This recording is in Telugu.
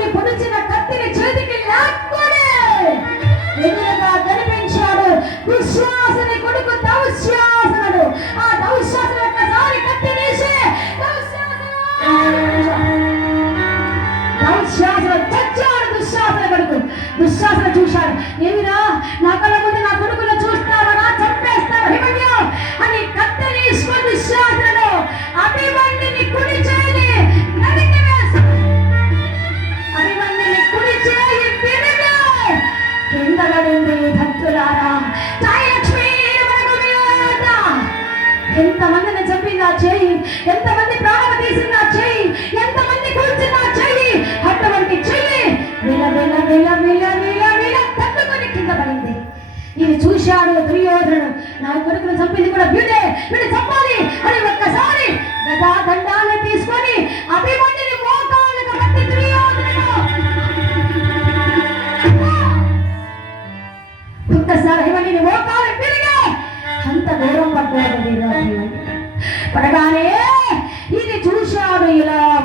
అభిమన్యుని పొడిచిన కత్తిని చేతికి లాక్కొని ఎదురుగా కనిపించాడు దుశ్శాసని కొడుకు దౌశ్శాసనుడు. ఆ దౌశ్శాసనుడు ఒక్కసారి కత్తి తీసి దౌశ్శాసనుడు చచ్చాడు. దుశ్శాసన కొడుకు దుశ్శాసన చూశాడు. ఏమిరా నా కళ్ళ ముందు నా కొడుకును చూస్తావా, చంపేస్తావా అభిమన్యు అని కత్తి తీసుకొని దుశ్శాసనుడు అభిమన్యుని కుడి చేయి నరికి వేశాడు. అభిమన్యుని కుడి చేయి విరిగి కింద పడింది. భక్తులారా, ఎంతమందిని చెప్పింది ఆ చేయి, ఎంతమంది ప్రాణం తీసింది ఆ చేయి, ఎంతమంది కూర్చున్న ఆ చేయి, అటువంటి చెయ్యి విల విల విల విల విల విల తట్టుకొని కింద పడింది. ఇది చూశాడు దుర్యోధనుడు. నా కొడుకును చంపింది కూడా వీడే, వీడు చంపాలి అని ఒక్కసారి గదా దండాన్ని తీసుకొని అభిమన్యుని మోకాళ్ళకు పట్టి దుర్యోధనుడు ఒక్కసారి అభిమన్యుని మోకాలు పెరిగా అంత దూరం పడ్డాడు. పడగానే